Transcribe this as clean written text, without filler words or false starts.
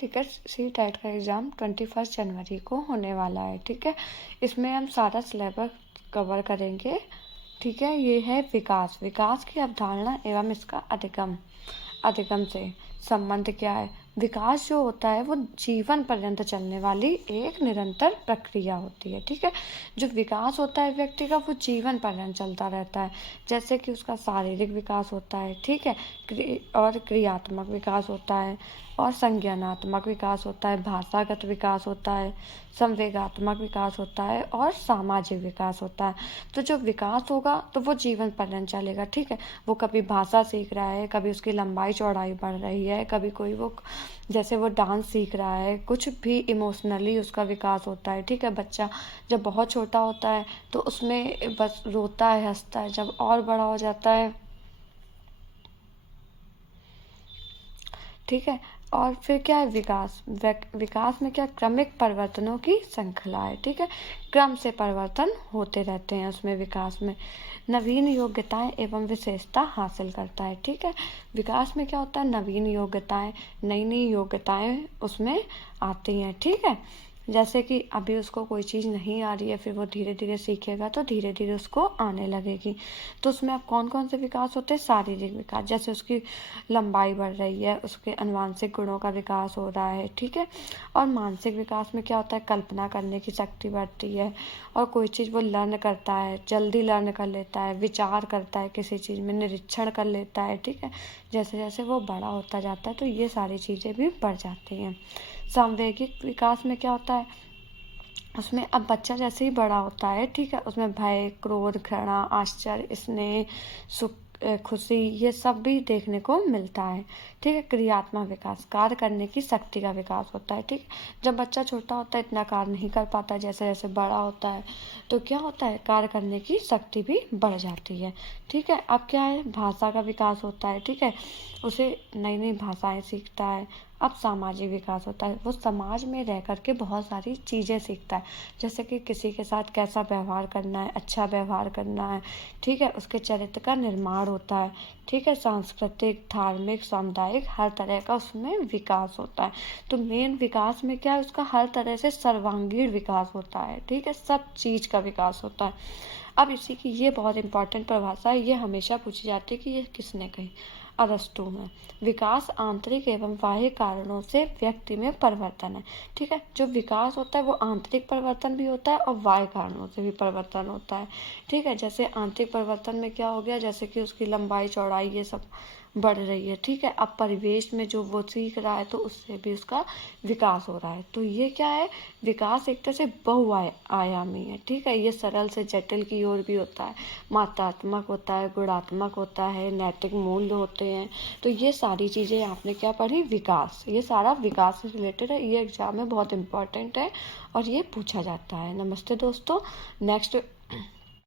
Ticket C TET का exam 21 जनवरी को होने वाला है। ठीक है, इसमें हम सारा सिलेबस कवर करेंगे। ठीक है, ये है विकास। विकास की अवधारणा एवं इसका अधिगम से संबंध क्या है। विकास जो होता है वो जीवन पर्यंत चलने वाली एक निरंतर प्रक्रिया होती है। ठीक है, जो विकास होता है व्यक्ति का वो जीवन पर्यंत चलता रहता है। जैसे कि उसका शारीरिक विकास होता है, ठीक है, और क्रियात्मक विकास होता है, और संज्ञानात्मक विकास होता है, भाषागत विकास होता है, संवेगात्मक विकास होता है, और सामाजिक विकास होता है। तो जो विकास होगा तो वो जीवन पर्यंत चलेगा। ठीक है, वो कभी भाषा सीख रहा है, कभी उसकी लंबाई चौड़ाई बढ़ रही है, कभी कोई वो जैसे वो डांस सीख रहा है, कुछ भी इमोशनली उसका विकास होता है। ठीक है, बच्चा जब बहुत छोटा होता है तो उसमें बस रोता है, हंसता है। जब और बड़ा हो जाता है, ठीक है, और फिर क्या है विकास। विकास में क्या, क्रमिक परिवर्तनों की श्रृंखला है। ठीक है, क्रम से परिवर्तन होते रहते हैं उसमें। विकास में नवीन योग्यताएं एवं विशेषता हासिल करता है। ठीक है, विकास में क्या होता है, नवीन योग्यताएं, नई नई योग्यताएं उसमें आती हैं। ठीक है, जैसे कि अभी उसको कोई चीज़ नहीं आ रही है, फिर वो धीरे धीरे सीखेगा तो धीरे धीरे उसको आने लगेगी। तो उसमें अब कौन कौन से विकास होते हैं, शारीरिक विकास, जैसे उसकी लंबाई बढ़ रही है, उसके आनुवांशिक गुणों का विकास हो रहा है। ठीक है, और मानसिक विकास में क्या होता है, कल्पना करने की शक्ति बढ़ती है, और कोई चीज़ वो लर्न करता है, जल्दी लर्न कर लेता है, विचार करता है, किसी चीज़ में निरीक्षण कर लेता है। ठीक है, जैसे जैसे वो बड़ा होता जाता है तो ये सारी चीज़ें भी बढ़ जाती हैं। सांवेगिक विकास में क्या होता है, उसमें अब बच्चा जैसे ही बड़ा होता है, ठीक है, उसमें भय, क्रोध, घृणा, आश्चर्य, स्नेह, सुख, खुशी, ये सब भी देखने को मिलता है। ठीक है, क्रियात्मक विकास, कार्य करने की शक्ति का विकास होता है। ठीक है, जब बच्चा छोटा होता है इतना कार्य नहीं कर पाता, जैसे जैसे बड़ा होता है तो क्या होता है, कार्य करने की शक्ति भी बढ़ जाती है। ठीक है, अब क्या है, भाषा का विकास होता है। ठीक है, उसे नई नई भाषाएं सीखता है। अब सामाजिक विकास होता है, वो समाज में रह करके बहुत सारी चीज़ें सीखता है, जैसे कि किसी के साथ कैसा व्यवहार करना है, अच्छा व्यवहार करना है। ठीक है, उसके चरित्र का निर्माण होता है। ठीक है, सांस्कृतिक, धार्मिक, सामुदायिक, हर तरह का उसमें विकास होता है। तो मेन विकास में क्या है, उसका हर तरह से सर्वांगीण विकास होता है। ठीक है, सब चीज़ का विकास होता है। अब इसी की ये बहुत इंपॉर्टेंट परिभाषा है, ये हमेशा पूछी जाती है कि ये किसने कही, अरस्तु में। विकास आंतरिक एवं बाह्य कारणों से व्यक्ति में परिवर्तन है। ठीक है, जो विकास होता है वो आंतरिक परिवर्तन भी होता है और बाह्य कारणों से भी परिवर्तन होता है। ठीक है, जैसे आंतरिक परिवर्तन में क्या हो गया, जैसे कि उसकी लंबाई चौड़ाई ये सब बढ़ रही है। ठीक है, अब परिवेश में जो वो सीख रहा है तो उससे भी उसका विकास हो रहा है। तो ये क्या है, विकास एक तरह से बहुआयामी है। ठीक है, ये सरल से जटिल की ओर भी होता है, मात्रात्मक होता है, गुणात्मक होता है, नैतिक मूल्य होते हैं। तो ये सारी चीज़ें आपने क्या पढ़ी, विकास, ये सारा विकास से रिलेटेड है। ये एग्जाम में बहुत इंपॉर्टेंट है और ये पूछा जाता है। नमस्ते दोस्तों, नेक्स्ट